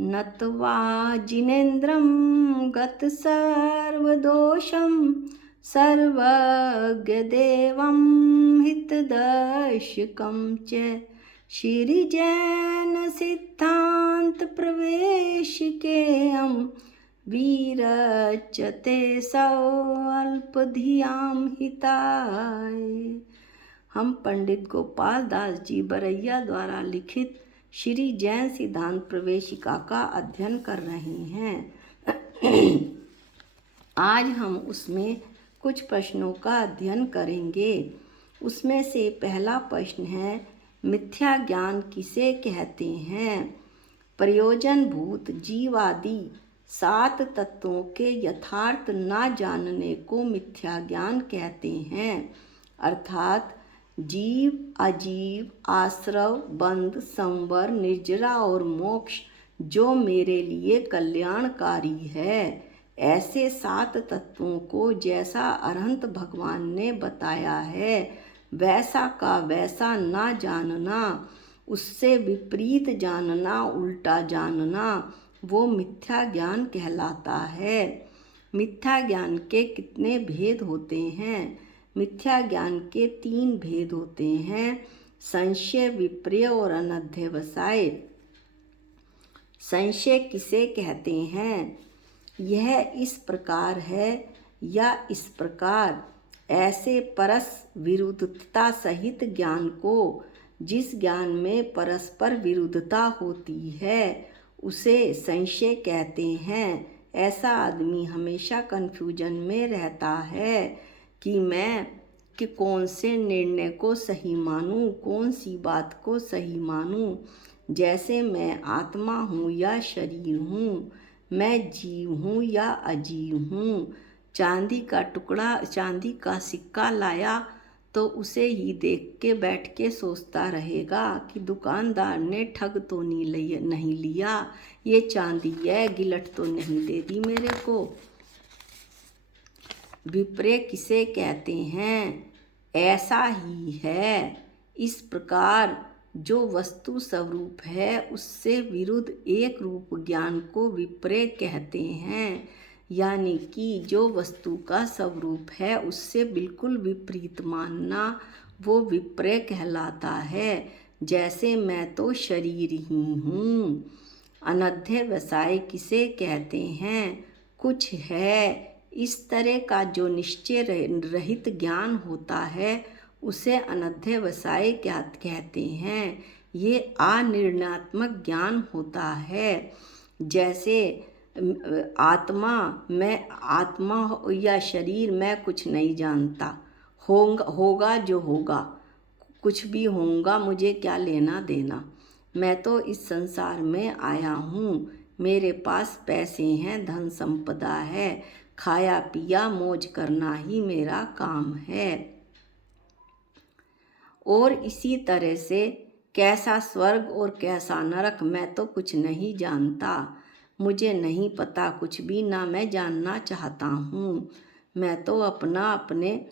नत्वा जिनेन्द्रं गतसर्वदोषं सर्वज्ञदेवं हितदर्शकं च श्रीजैनसिद्धान्तप्रवेशिकेयं विरचते स्वल्पधियां हिताय। हम पंडित गोपाल दास जी बरैया द्वारा लिखित श्री जैन सिद्धांत प्रवेशिका का अध्ययन कर रहे हैं। आज हम उसमें कुछ प्रश्नों का अध्ययन करेंगे। उसमें से पहला प्रश्न है, मिथ्या ज्ञान किसे कहते हैं? प्रयोजनभूत जीवादि 7 तत्वों के यथार्थ ना जानने को मिथ्या ज्ञान कहते हैं। अर्थात जीव, अजीव, आश्रव, बंध, संवर, निर्जरा और मोक्ष जो मेरे लिए कल्याणकारी है, ऐसे 7 तत्वों को जैसा अरहंत भगवान ने बताया है वैसा का वैसा ना जानना, उससे विपरीत जानना, उल्टा जानना, वो मिथ्या ज्ञान कहलाता है। मिथ्या ज्ञान के कितने भेद होते हैं? मिथ्या ज्ञान के 3 भेद होते हैं, संशय, विपर्य और अनध्यवसाय। संशय किसे कहते हैं? यह इस प्रकार है या इस प्रकार, ऐसे परस विरुद्धता सहित ज्ञान को, जिस ज्ञान में परस्पर विरुद्धता होती है उसे संशय कहते हैं। ऐसा आदमी हमेशा कन्फ्यूजन में रहता है कि कौन से निर्णय को सही मानूं, कौन सी बात को सही मानूं। जैसे मैं आत्मा हूँ या शरीर हूँ, मैं जीव हूँ या अजीव हूँ। चांदी का सिक्का लाया तो उसे ही देख के बैठ के सोचता रहेगा कि दुकानदार ने ठग तो नहीं लिया, ये चांदी है, गिलट तो नहीं दे दी मेरे को। विपर्य किसे कहते हैं? ऐसा ही है। इस प्रकार जो वस्तु स्वरूप है उससे विरुद्ध एक रूप ज्ञान को विपर्य कहते हैं। यानी कि जो वस्तु का स्वरूप है उससे बिल्कुल विपरीत मानना, वो विपर्य कहलाता है। जैसे मैं तो शरीर ही हूँ। अनध्यवसाय किसे कहते हैं? कुछ है इस तरह का जो निश्चय रहित ज्ञान होता है उसे अनध्यवसाय क्या कहते हैं। ये अनिर्णयात्मक ज्ञान होता है। जैसे आत्मा या शरीर, मैं कुछ नहीं जानता, होगा जो होगा, कुछ भी होगा, मुझे क्या लेना देना। मैं तो इस संसार में आया हूँ, मेरे पास पैसे हैं, धन संपदा है, खाया पिया मौज करना ही मेरा काम है। और इसी तरह से कैसा स्वर्ग और कैसा नरक मैं तो कुछ नहीं जानता, मुझे नहीं पता कुछ भी, ना मैं जानना चाहता हूँ। मैं तो अपने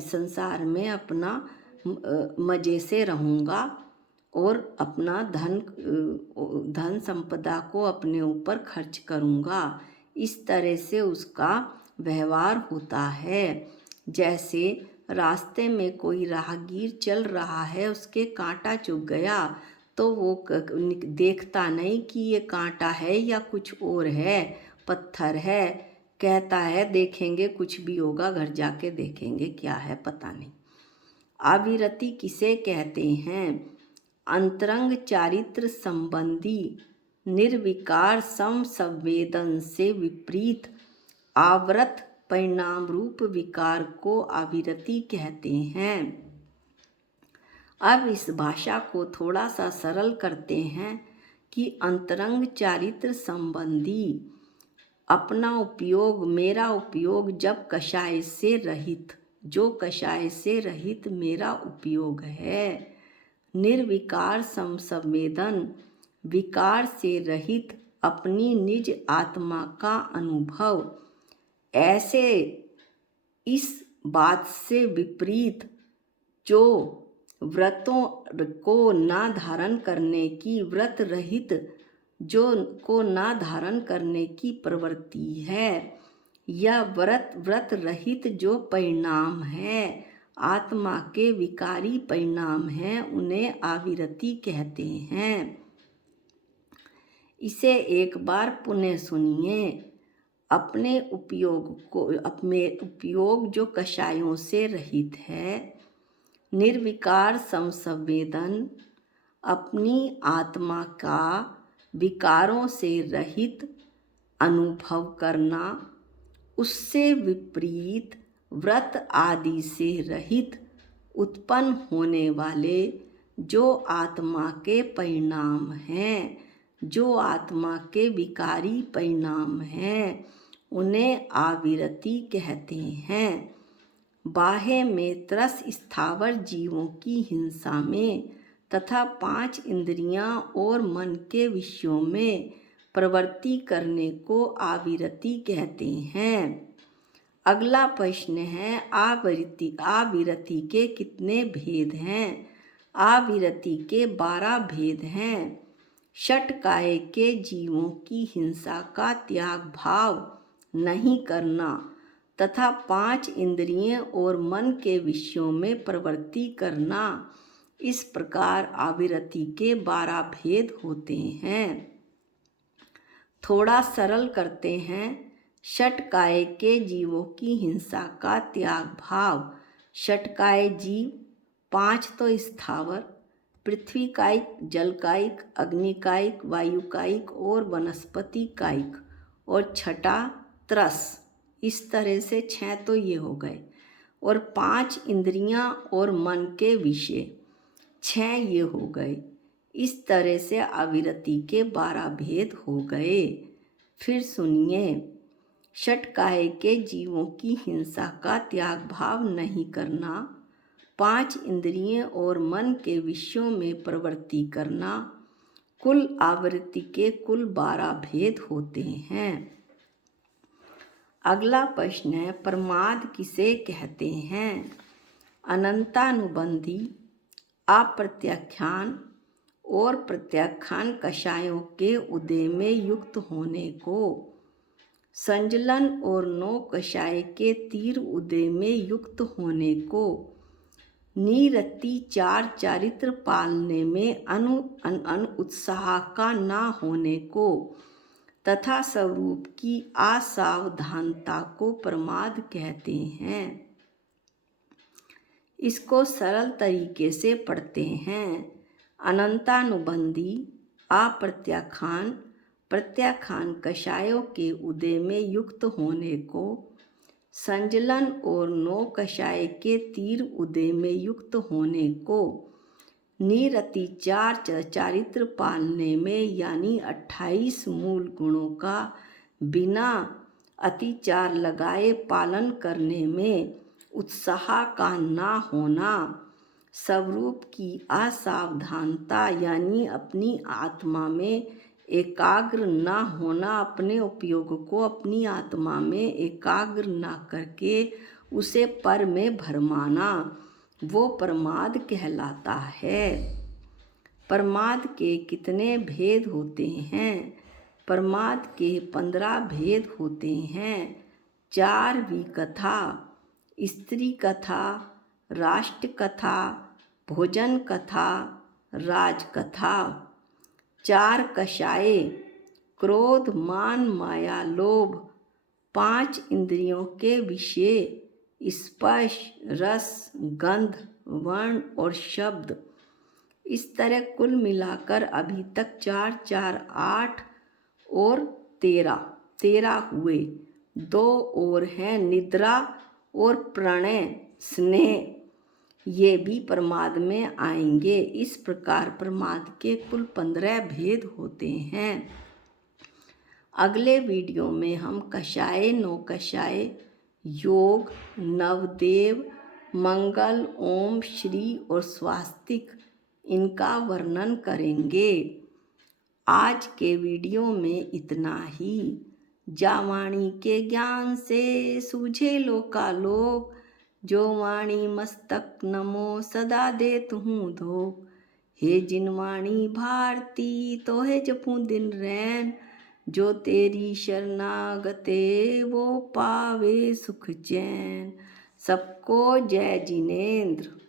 संसार में अपना मज़े से रहूँगा और अपना धन संपदा को अपने ऊपर खर्च करूँगा। इस तरह से उसका व्यवहार होता है। जैसे रास्ते में कोई राहगीर चल रहा है, उसके कांटा चुभ गया तो वो देखता नहीं कि ये कांटा है या कुछ और है, पत्थर है, कहता है देखेंगे कुछ भी होगा, घर जाके देखेंगे क्या है पता नहीं। अविरति किसे कहते हैं? अंतरंग चारित्र संबंधी निर्विकार संवेदन से विपरीत आवृत परिणाम रूप विकार को अविरति कहते हैं। अब इस भाषा को थोड़ा सा सरल करते हैं कि अंतरंग चारित्र संबंधी अपना उपयोग, मेरा उपयोग जब कषाय से रहित, जो कषाय से रहित मेरा उपयोग है। निर्विकार संवेदन, विकार से रहित अपनी निज आत्मा का अनुभव। ऐसे इस बात से विपरीत जो व्रतों को ना धारण करने की व्रत रहित जो को ना धारण करने की प्रवृत्ति है, या व्रत रहित जो परिणाम है, आत्मा के विकारी परिणाम हैं, उन्हें आविरति कहते हैं। इसे एक बार पुनः सुनिए। अपने उपयोग जो कषायों से रहित है, निर्विकार समसंवेदन, अपनी आत्मा का विकारों से रहित अनुभव करना, उससे विपरीत व्रत आदि से रहित उत्पन्न होने वाले जो आत्मा के परिणाम हैं, जो आत्मा के विकारी परिणाम हैं, उन्हें आविरति कहते हैं। बाह्य में त्रस स्थावर जीवों की हिंसा में तथा 5 इंद्रियां और मन के विषयों में प्रवृत्ति करने को आविरति कहते हैं। अगला प्रश्न है, आविरति के कितने भेद हैं? आविरति के 12 भेद हैं। षटकाय के जीवों की हिंसा का त्याग भाव नहीं करना तथा 5 इंद्रियों और मन के विषयों में प्रवृत्ति करना, इस प्रकार आविरति के 12 भेद होते हैं। थोड़ा सरल करते हैं। षटकाय के जीवों की हिंसा का त्याग भाव। षटकाय जीव 5 तो स्थावर, पृथ्वी कायिक, जल कायिक, अग्नि कायिक, वायु कायिक और वनस्पति कायिक, और छठा त्रस। इस तरह से 6 तो ये हो गए, और 5 इंद्रियां और मन के विषय 6 ये हो गए। इस तरह से आविरति के 12 भेद हो गए। फिर सुनिए, षटकाय के जीवों की हिंसा का त्याग भाव नहीं करना, 5 इंद्रियों और मन के विषयों में प्रवृत्ति करना, कुल आविरति के कुल 12 भेद होते हैं। अगला प्रश्न है, प्रमाद किसे कहते हैं? अनंतानुबंधी, अप्रत्याख्यान और प्रत्याख्यान कषायों के उदय में युक्त होने को, संजलन और 9 कषाय के तीर उदय में युक्त होने को, निरति 4 चारित्र पालने में उत्साह का ना होने को तथा स्वरूप की असावधानता को प्रमाद कहते हैं। इसको सरल तरीके से पढ़ते हैं। अनंतानुबंधी, अप्रत्याख्यान, प्रत्याख्यान कषायों के उदय में युक्त होने को, संजलन और 9 कषाय के तीर उदय में युक्त होने को, निरति 4 चारित्र पालने में यानी 28 मूल गुणों का बिना अतिचार लगाए पालन करने में उत्साह का ना होना, स्वरूप की असावधानता यानी अपनी आत्मा में एकाग्र ना होना, अपने उपयोग को अपनी आत्मा में एकाग्र ना करके उसे पर में भरमाना, वो प्रमाद कहलाता है। प्रमाद के कितने भेद होते हैं? प्रमाद के 15 भेद होते हैं। 4 विकथा, स्त्री कथा, राष्ट्र कथा, भोजन कथा, राजकथा। 4 कषाय, क्रोध, मान, माया, लोभ। 5 इंद्रियों के विषय, स्पर्श, रस, गंध, वर्ण और शब्द। इस तरह कुल मिलाकर अभी तक 4 4 8 और 13 हुए। 2 और हैं, निद्रा और प्रणय, स्नेह, ये भी प्रमाद में आएंगे। इस प्रकार प्रमाद के कुल 15 भेद होते हैं। अगले वीडियो में हम कषाय, 9 कषाय, योग, नवदेव, मंगल, ओम, श्री और स्वास्तिक, इनका वर्णन करेंगे। आज के वीडियो में इतना ही। जा वाणी के ज्ञान से सूझे लोकालोक, जो वाणी मस्तक नमो सदा देत हूँ धोख। हे जिनवाणी भारती तोहे जपूं दिन रैन, जो तेरी शरणागते वो पावे सुख चैन। सबको जय जिनेंद्र।